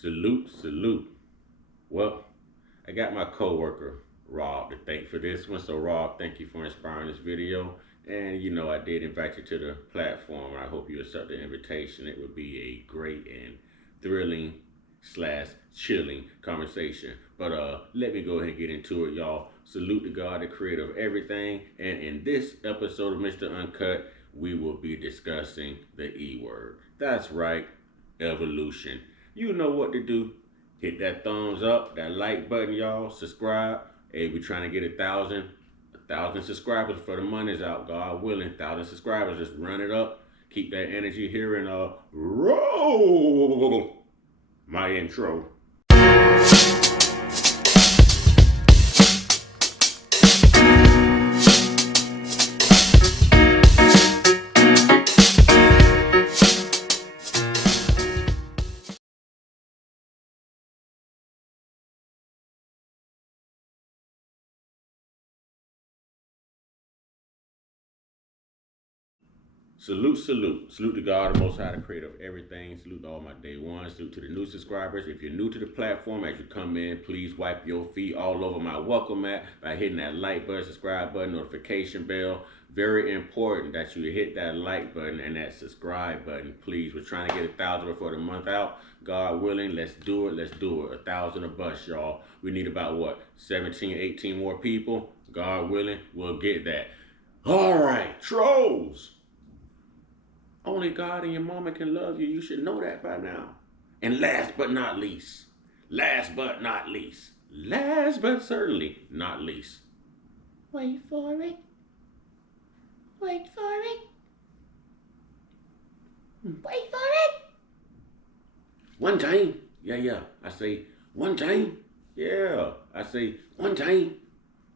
Salute, salute. Well, I got my coworker Rob to thank for this one. So Rob, thank you for inspiring this video. And I did invite you to the platform. I hope you accept the invitation. It would be a great and thrilling slash chilling conversation. But let me go ahead and get into it, y'all. Salute to God, the creator of everything. And in this episode of Mr. Uncut, we will be discussing the E word. That's right, evolution. You know what to do. Hit that thumbs up, that like button, y'all. Subscribe. Hey, we trying to get a thousand subscribers for the money's out. God willing, 1,000 subscribers. Just run it up. Keep that energy here and roll my intro. Salute, salute. Salute to God, the Most High, the creator of everything. Salute to all my day ones. Salute to the new subscribers. If you're new to the platform, as you come in, please wipe your feet all over my welcome mat by hitting that like button, subscribe button, notification bell. Very important that you hit that like button and that subscribe button, please. We're trying to get 1,000 before the month out. God willing, let's do it. Let's do it. 1,000 of us, y'all. We need about, 17, 18 more people? God willing, we'll get that. All right, trolls. Only God and your mama can love you. You should know that by now. And last but not least, last but not least, last but certainly not least. Wait for it. Wait for it. Wait for it. One time. Yeah. I say one time. Yeah. I say one time.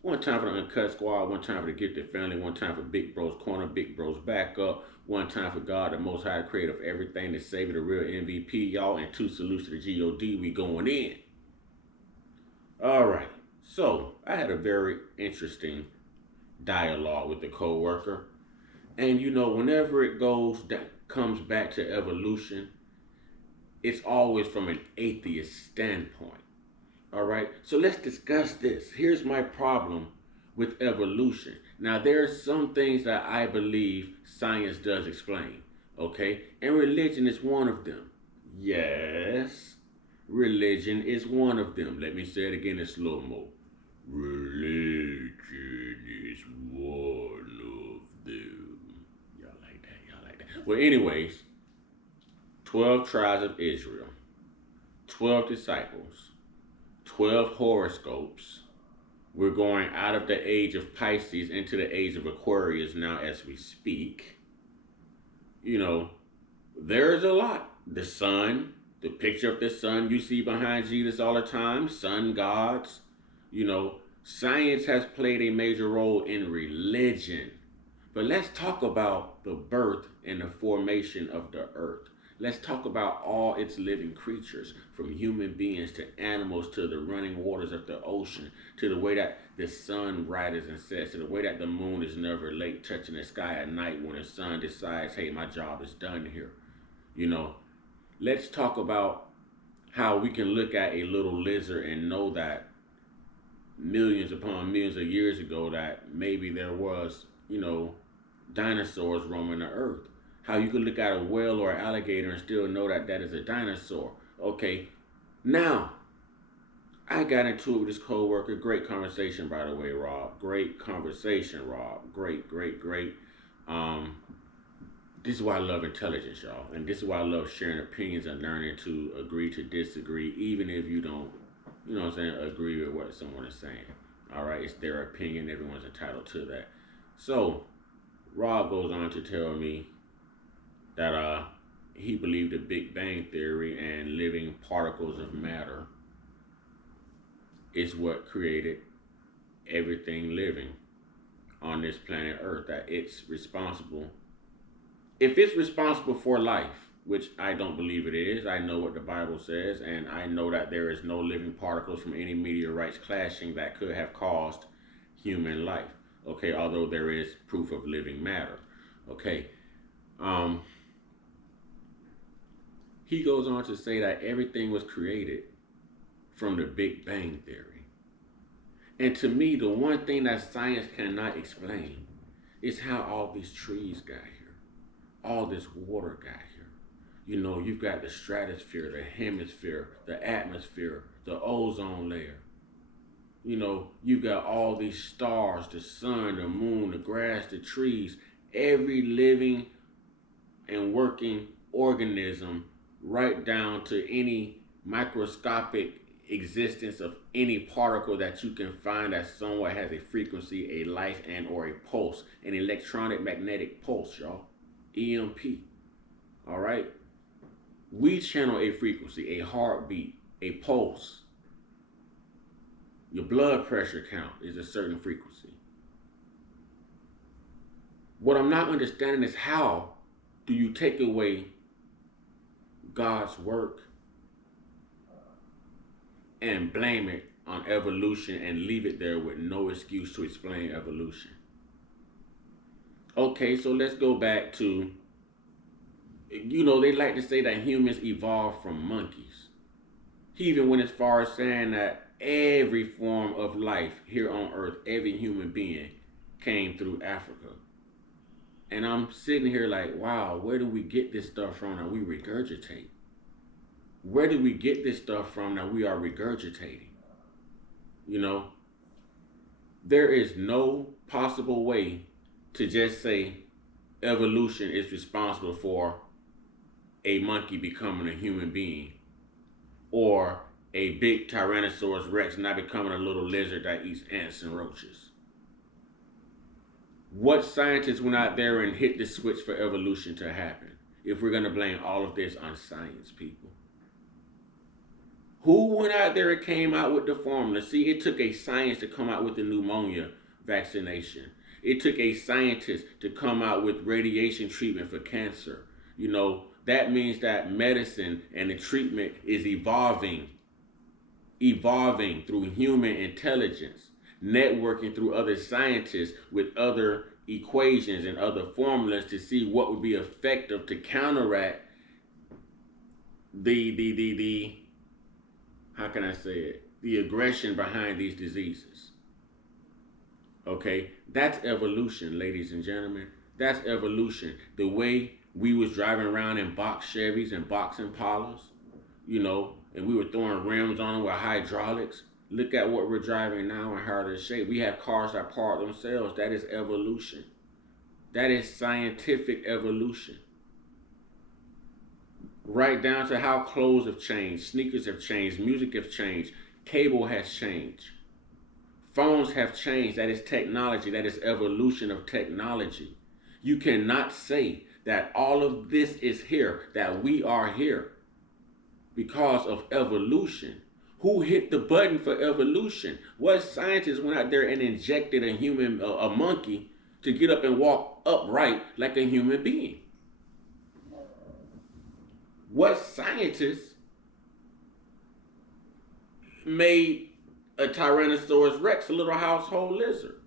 One time for the Uncut Squad, one time for the Gifted Family, one time for Big Bro's Corner, Big Bro's Backup, one time for God, the Most High Creator of everything, the Savior, the real MVP, y'all, and two salutes to the G.O.D. We going in. All right. So, I had a very interesting dialogue with the coworker. And whenever comes back to evolution, it's always from an atheist standpoint. All right, so let's discuss this. Here's my problem with evolution. Now, there are some things that I believe science does explain, okay? And religion is one of them. Yes, religion is one of them. Let me say it again in slow mo. Religion is one of them. Y'all like that? Y'all like that? Well, anyways, 12 tribes of Israel, 12 disciples, 12 horoscopes. We're going out of the age of Pisces into the age of Aquarius now as we speak. There's a lot. The sun, the picture of the sun you see behind Jesus all the time, sun gods. Science has played a major role in religion. But let's talk about the birth and the formation of the earth. Let's talk about all its living creatures, from human beings to animals to the running waters of the ocean, to the way that the sun rises and sets, to the way that the moon is never late touching the sky at night when the sun decides, hey, my job is done here. Let's talk about how we can look at a little lizard and know that millions upon millions of years ago that maybe there was, dinosaurs roaming the earth. How you can look at a whale or an alligator and still know that that is a dinosaur. Okay, now, I got into it with this coworker. Great conversation, by the way, Rob. Great conversation, Rob. Great. This is why I love intelligence, y'all. And this is why I love sharing opinions and learning to agree to disagree, even if you don't, agree with what someone is saying. All right, it's their opinion. Everyone's entitled to that. So, Rob goes on to tell me that he believed the Big Bang Theory and living particles of matter is what created everything living on this planet Earth. That it's responsible. If it's responsible for life, which I don't believe it is, I know what the Bible says, and I know that there is no living particles from any meteorites clashing that could have caused human life. Okay, although there is proof of living matter. Okay. He goes on to say that everything was created from the Big Bang Theory. And to me, the one thing that science cannot explain is how all these trees got here, all this water got here. You know, you've got the stratosphere, the hemisphere, the atmosphere, the ozone layer. You know, you've got all these stars, the sun, the moon, the grass, the trees, every living and working organism, right down to any microscopic existence of any particle that you can find that somewhat has a frequency, a life, and or a pulse, an electronic magnetic pulse, y'all. EMP. All right? We channel a frequency, a heartbeat, a pulse. Your blood pressure count is a certain frequency. What I'm not understanding is how do you take away God's work and blame it on evolution and leave it there with no excuse to explain evolution? Okay, so let's go back to, you know, they like to say that humans evolved from monkeys. He even went as far as saying that every form of life here on earth, every human being came through Africa. And I'm sitting here like, wow, where do we get this stuff from that we regurgitate? Where do we get this stuff from that we are regurgitating? You know, there is no possible way to just say evolution is responsible for a monkey becoming a human being, or a big Tyrannosaurus Rex not becoming a little lizard that eats ants and roaches. What scientists went out there and hit the switch for evolution to happen if we're going to blame all of this on science, people? Who went out there and came out with the formula? See, it took a science to come out with the pneumonia vaccination. It took a scientist to come out with radiation treatment for cancer. You know, that means that medicine and the treatment is evolving through human intelligence, networking through other scientists with other equations and other formulas to see what would be effective to counteract the how can I say it? The aggression behind these diseases. Okay, that's evolution, ladies and gentlemen. That's evolution. The way we was driving around in box Chevys and box Impalas, you know, and we were throwing rims on them with hydraulics. Look at what we're driving now and how they're shaped. We have cars that park themselves. That is evolution. That is scientific evolution. Right down to how clothes have changed, sneakers have changed, music has changed, cable has changed, phones have changed. That is technology. That is evolution of technology. You cannot say that all of this is here, that we are here because of evolution. Who hit the button for evolution? What scientist went out there and injected a monkey to get up and walk upright like a human being? What scientist made a Tyrannosaurus Rex a little household lizard?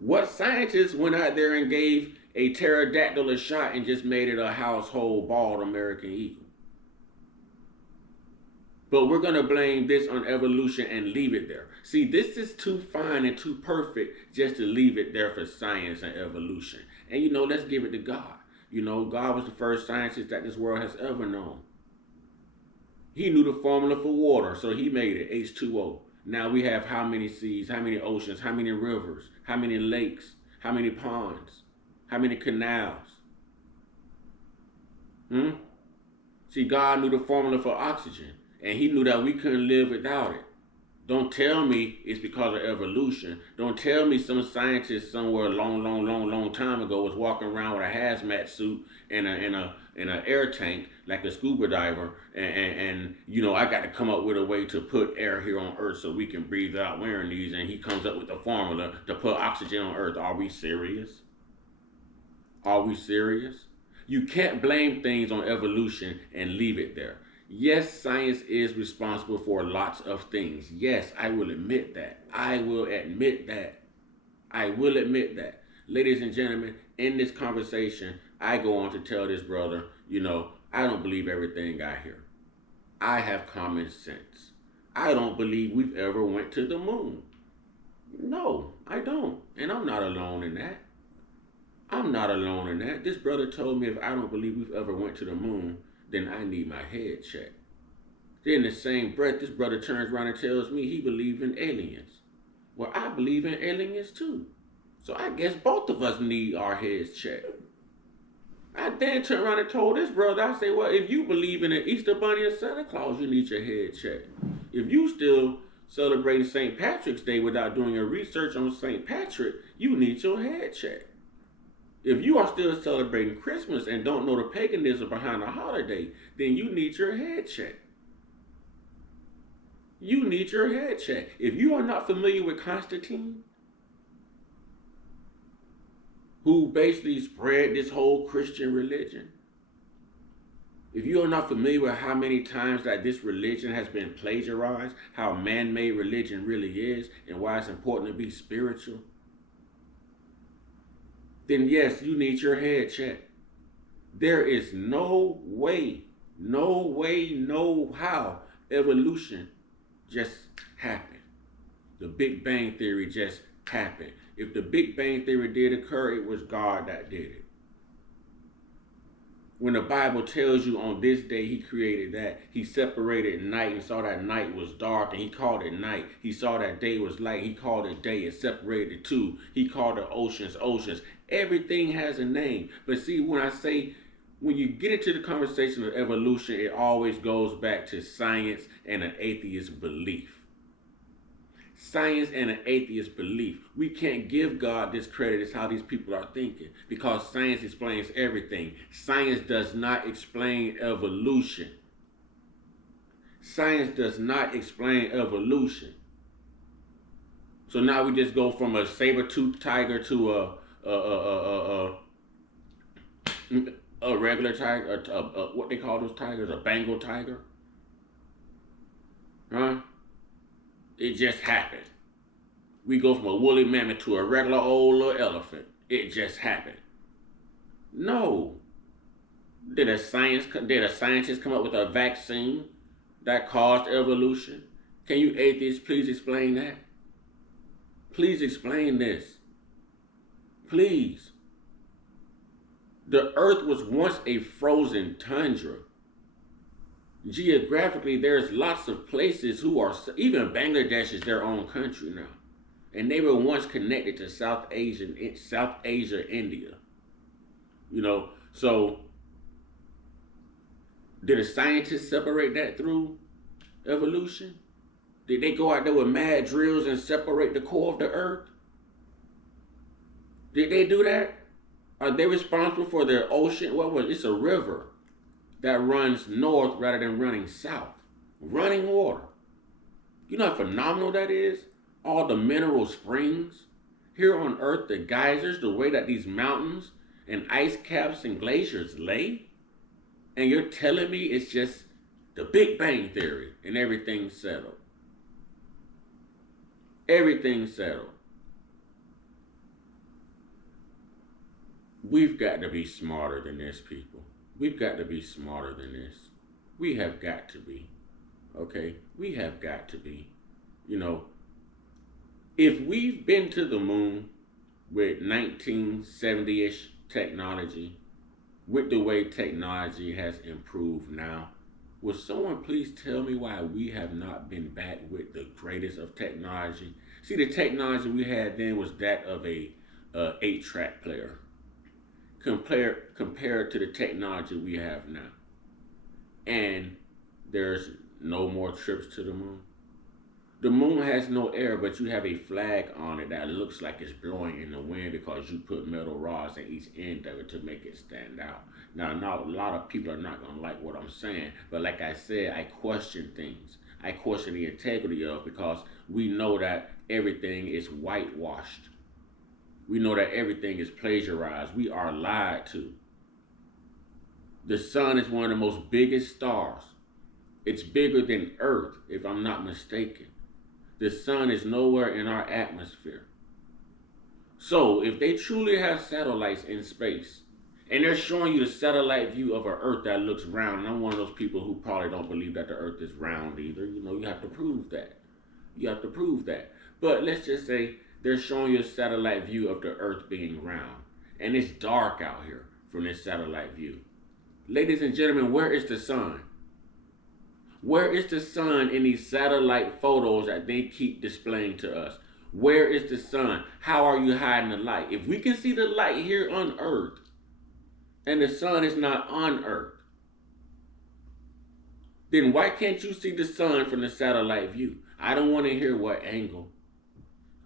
What scientist went out there and gave a pterodactyl a shot and just made it a household bald American eagle? But we're going to blame this on evolution and leave it there. See, this is too fine and too perfect just to leave it there for science and evolution. And, you know, let's give it to God. You know, God was the first scientist that this world has ever known. He knew the formula for water, so he made it, H2O. Now we have how many seas, how many oceans, how many rivers, how many lakes, how many ponds, how many canals? See, God knew the formula for oxygen, and he knew that we couldn't live without it. Don't tell me it's because of evolution. Don't tell me some scientist somewhere a long time ago was walking around with a hazmat suit and an air tank like a scuba diver, and you know, I got to come up with a way to put air here on Earth so we can breathe out wearing these, and he comes up with the formula to put oxygen on Earth. Are we serious? Are we serious? You can't blame things on evolution and leave it there. Yes, science is responsible for lots of things. Yes, I will admit that. I will admit that. I will admit that. Ladies and gentlemen, in this conversation, I go on to tell this brother, you know, I don't believe everything I hear. I have common sense. I don't believe we've ever went to the moon. No, I don't. And I'm not alone in that. I'm not alone in that. This brother told me if I don't believe we've ever went to the moon, then I need my head checked. Then in the same breath, this brother turns around and tells me he believes in aliens. Well, I believe in aliens too. So I guess both of us need our heads checked. I then turned around and told this brother, I say, well, if you believe in an Easter Bunny or Santa Claus, you need your head checked. If you still celebrating St. Patrick's Day without doing your research on St. Patrick, you need your head checked. If you are still celebrating Christmas and don't know the paganism behind the holiday, then you need your head checked. You need your head checked. If you are not familiar with Constantine, who basically spread this whole Christian religion, if you are not familiar with how many times that this religion has been plagiarized, how man-made religion really is, and why it's important to be spiritual, then yes, you need your head checked. There is no way, no how evolution just happened. The Big Bang Theory just happened. If the Big Bang Theory did occur, it was God that did it. When the Bible tells you on this day he created that, he separated night and saw that night was dark and he called it night. He saw that day was light, he called it day and separated the two. He called the oceans oceans. Everything has a name. But see, when you get into the conversation of evolution, it always goes back to science and an atheist belief. Science and an atheist belief. We can't give God this credit as how these people are thinking because science explains everything. Science does not explain evolution. Science does not explain evolution. So now we just go from a saber-toothed tiger to a regular tiger, what they call those tigers, a Bengal tiger? Huh? It just happened. We go from a woolly mammoth to a regular old little elephant. It just happened. No. Did a scientist come up with a vaccine that caused evolution? Can you atheists please explain that? Please explain this. Please. The earth was once a frozen tundra. Geographically, there's lots of places who are, even Bangladesh is their own country now. And they were once connected to South Asia, India. You know, so did a scientist separate that through evolution? Did they go out there with mad drills and separate the core of the earth? Did they do that? Are they responsible for the ocean? It's a river that runs north rather than running south. Running water. You know how phenomenal that is? All the mineral springs. Here on Earth, the geysers, the way that these mountains and ice caps and glaciers lay. And you're telling me it's just the Big Bang Theory and everything's settled. Everything's settled. We've got to be smarter than this, people. We've got to be smarter than this. We have got to be. Okay? We have got to be. You know, if we've been to the moon with 1970-ish technology, with the way technology has improved now, will someone please tell me why we have not been back with the greatest of technology? See, the technology we had then was that of a 8-track player. Compared to the technology we have now. And there's no more trips to the moon. The moon has no air, but you have a flag on it that looks like it's blowing in the wind because you put metal rods at each end of it to make it stand out. Now, a lot of people are not going to like what I'm saying, but like I said, I question things. I question the integrity of, because we know that everything is whitewashed. We know that everything is plagiarized. We are lied to. The sun is one of the most biggest stars. It's bigger than Earth, if I'm not mistaken. The sun is nowhere in our atmosphere. So, if they truly have satellites in space, And they're showing you the satellite view of an Earth that looks round. And I'm one of those people who probably don't believe that the Earth is round either. You know, you have to prove that. You have to prove that. But let's just say they're showing you a satellite view of the Earth being round. And it's dark out here from this satellite view. Ladies and gentlemen, where is the sun? Where is the sun in these satellite photos that they keep displaying to us? Where is the sun? How are you hiding the light? If we can see the light here on Earth, and the sun is not on Earth, then why can't you see the sun from the satellite view? I don't want to hear what angle.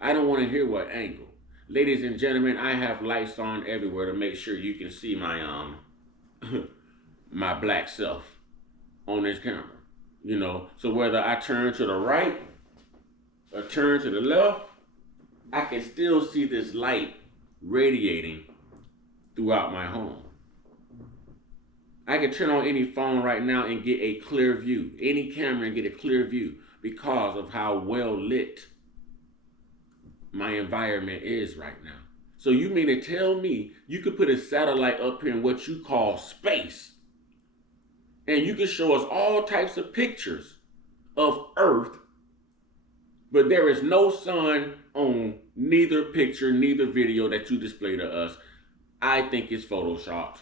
I don't want to hear what angle. Ladies and gentlemen, I have lights on everywhere to make sure you can see my my black self on this camera. You know, so whether I turn to the right or turn to the left, I can still see this light radiating throughout my home. I can turn on any phone right now and get a clear view, any camera and get a clear view because of how well lit my environment is right now. So you mean to tell me you could put a satellite up here in what you call space, and you can show us all types of pictures of Earth, but there is no sun on neither picture, neither video that you display to us? I think it's photoshopped.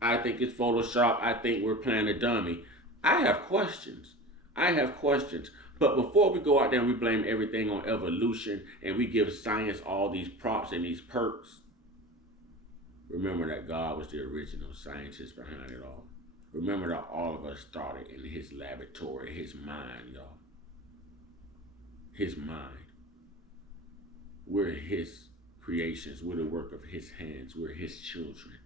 I think it's photoshopped. I think we're playing a dummy. I have questions. But before we go out there and we blame everything on evolution and we give science all these props and these perks, remember that God was the original scientist behind it all. Remember that all of us started in his laboratory, his mind, y'all. His mind. We're his creations. We're the work of his hands. We're his children.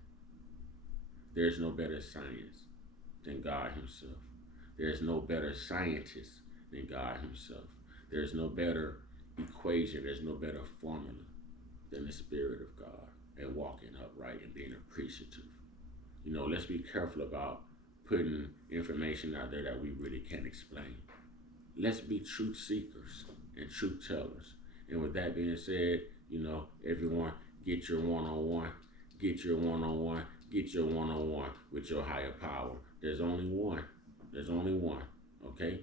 There's no better science than God himself. There's no better scientist than God himself. There's no better equation. There's no better formula than the Spirit of God and walking upright and being appreciative. You know, let's be careful about putting information out there that we really can't explain. Let's be truth seekers and truth tellers. And with that being said, you know, everyone, get your one-on-one. Get your one-on-one. Get your one-on-one with your higher power. There's only one. There's only one. Okay?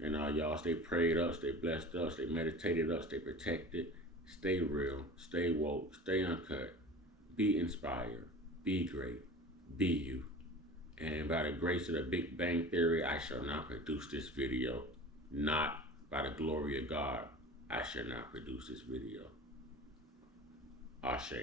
And y'all stay prayed up, stay blessed up, stay meditated up, stay protected, stay real, stay woke, stay uncut, be inspired, be great, be you. And by the grace of the Big Bang Theory, I shall not produce this video. Not by the glory of God, I shall not produce this video. Ashe.